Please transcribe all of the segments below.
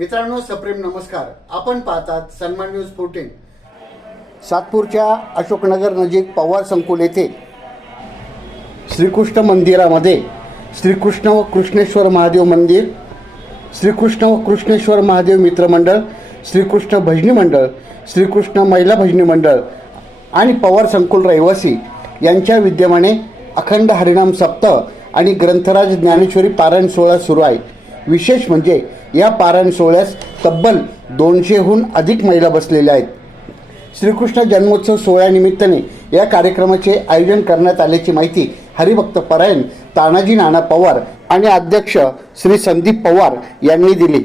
मित्रांनो सप्रेम नमस्कार. आपण पाहतात सन्मान न्यूज फोर्टीन सातपूरच्या अशोकनगर नजीक पवार संकुल येथे श्रीकृष्ण मंदिरामध्ये श्रीकृष्ण व कृष्णेश्वर महादेव मंदिर श्रीकृष्ण व कृष्णेश्वर महादेव मित्रमंडळ श्रीकृष्ण भजनी मंडळ श्रीकृष्ण महिला भजनी मंडळ आणि पवार संकुल रहिवासी यांच्या विद्यमाने अखंड हरिनाम सप्ताह आणि ग्रंथराज ज्ञानेश्वरी पारायण सोहळा सुरू आहे. विशेष म्हणजे या पारायण सोहळ्यास तब्बल दोनशेहून अधिक महिला बसलेल्या आहेत. श्रीकृष्ण जन्मोत्सव सोहळ्यानिमित्ताने या कार्यक्रमाचे आयोजन करण्यात आल्याची माहिती हरिभक्त परायण तानाजी नाना पवार आणि अध्यक्ष श्री संदीप पवार यांनी दिली.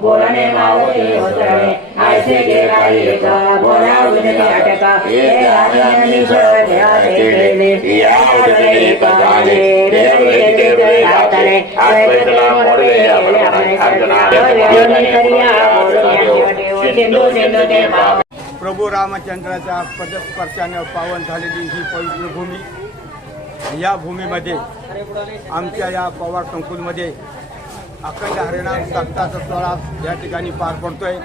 बोलणे माऊ होतळे ऐसे गेला एक बोला उदे अटका एक आज्ञानी स्वध्याते केले या उदे पदाले प्रभू रामचंद्राच्या पदस्पर्शाने पावन झालेली ही पवित्र भूमी. या भूमीमध्ये आमच्या या पवार संकुलमध्ये अखंड हरिणाम सप्ताचा सोहळा या ठिकाणी पार पडतोय.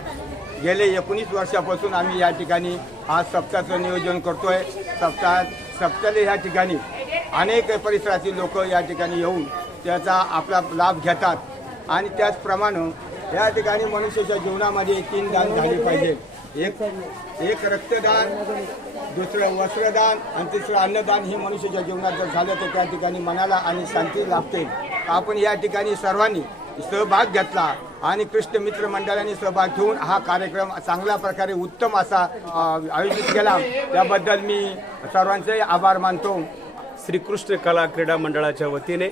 गेले एकोणीस वर्षापासून आम्ही या ठिकाणी आज सप्ताहाचं नियोजन करतोय. सप्ताह सप्ताले या ठिकाणी अनेक परिसरातील लोक या ठिकाणी येऊन त्याचा आपला लाभ घेतात. आणि त्याचप्रमाणे या ठिकाणी मनुष्याच्या जीवनामध्ये तीन दान झाले पाहिजे. एक एक रक्तदान दुसरं वस्त्रदान आणि तिसरं अन्नदान हे मनुष्याच्या जीवनात जर झालं तर त्या ठिकाणी मनाला आणि शांती लाभते. आपण या ठिकाणी सर्वांनी सहभाग घेतला आणि कृष्ण मित्र मंडळाने सहभाग घेऊन हा कार्यक्रम चांगल्या प्रकारे उत्तम असा आयोजित केला. त्याबद्दल मी सर्वांचे आभार मानतो. श्रीकृष्ण कला क्रीडा मंडळाच्या वतीने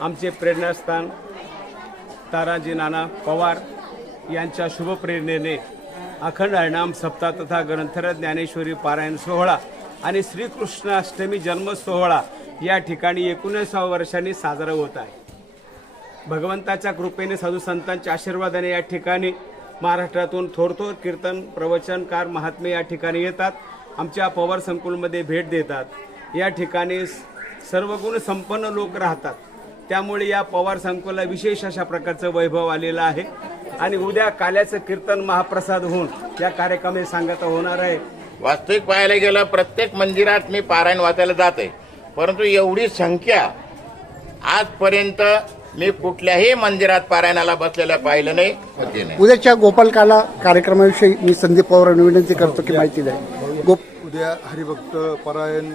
आमचे प्रेरणास्थान ताराजी नाना पवार यांच्या शुभप्रेरणेने अखंड हरिनाम सप्ताह तथा ग्रंथर ज्ञानेश्वरी पारायण सोहळा आणि श्रीकृष्णाष्टमी जन्म सोहळा या ठिकाणी एकोणीसाव्या वर्षांनी साजरा होत आहे. भगवंताच्या कृपेने साधू संतांच्या आशीर्वादाने या ठिकाणी महाराष्ट्रातून थोर थोर कीर्तन प्रवचनकार महात्मे या ठिकाणी येतात. आमच्या पवार संकुलमध्ये भेट देतात. या ठिकाणी सर्वगुण संपन्न लोक राहतात. त्यामुळे या पवार संकुलला विशेष अशा प्रकारचं वैभव आलेलं आहे. आणि उद्या काल्याचं कीर्तन महाप्रसाद होऊन या कार्यक्रमात सांगता होणार आहे. वास्तविक पाहायला गेलं प्रत्येक मंदिरात मी पारायण वाचायला जाते. परंतु एवढी संख्या आजपर्यंत मी कुठल्याही मंदिरात पारायणाला बसलेलं पाहिलं नाही उद्याच्या गोपालकाला कार्यक्रमाविषयी मी संदीप पवारांना विनंती करतो की माहिती द्या. गोप उद्या हरिभक्त परायण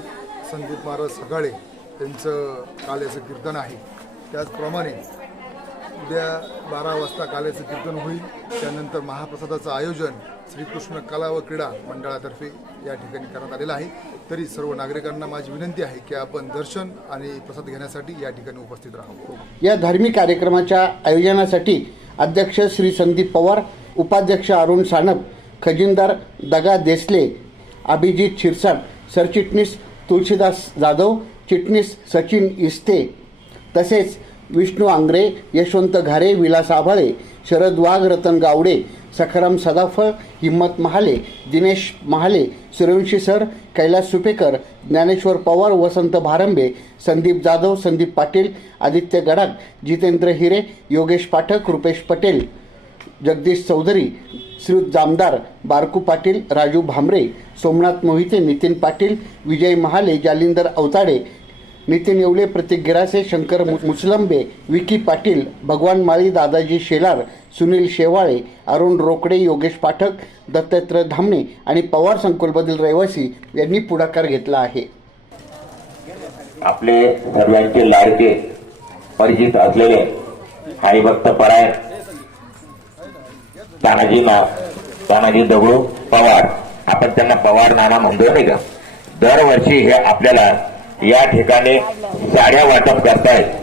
संदीप महाराज सकाळे त्यांचं काल्याचं कीर्तन आहे. त्याचप्रमाणे उद्या बारा वाजता काल्याचं कीर्तन होईल. त्यानंतर महाप्रसादाचं आयोजन श्रीकृष्ण कला व क्रीडा मंडळातर्फे या ठिकाणी करण्यात आलेलं आहे. तरी सर्व नागरिकांना माझी विनंती आहे की आपण दर्शन आणि प्रसाद घेण्यासाठी या ठिकाणी उपस्थित राहावं. या धार्मिक कार्यक्रमाच्या आयोजनासाठी अध्यक्ष श्री संदीप पवार उपाध्यक्ष अरुण सानप खजिनदार दगा देसले अभिजित शिरसाट सरचिटणीस तुळशीदास जाधव चिटणीस सचिन इस्ते तसेच विष्णू आंग्रे यशवंत घारे विलास आभाळे शरद वाघ रतन गावडे सखाराम सदाफळ हिम्मत महाले दिनेश महाले सूर्यवंशी सर कैलास सुपेकर ज्ञानेश्वर पवार वसंत भारंबे संदीप जाधव संदीप पाटील आदित्य गडाख जितेंद्र हिरे योगेश पाठक रुपेश पटेल जगदीश चौधरी श्रीयुत जामदार बारकू पाटील राजू भामरे सोमनाथ मोहिते नितीन पाटील विजय महाले जालिंदर अवताडे नितीन येवले प्रतीक गिरासे शंकर मुसलंबे विकी पाटील भगवान माळी दादाजी शेलार सुनील शेवाळे अरुण रोकडे योगेश पाठक दत्तात्रय धामणे आणि पवार संकुलमधील रहिवासी यांनी पुढाकार घेतला आहे. आपले सर्वांचे लाडके परिचित असलेले हरिभक्त परायण तानाजी तानाजी दगडू पवार. आपण त्यांना पवार नाना म्हणतो नाही का? दरवर्षी हे आपल्याला या ठिकाणी साड्या वाटप करतायत.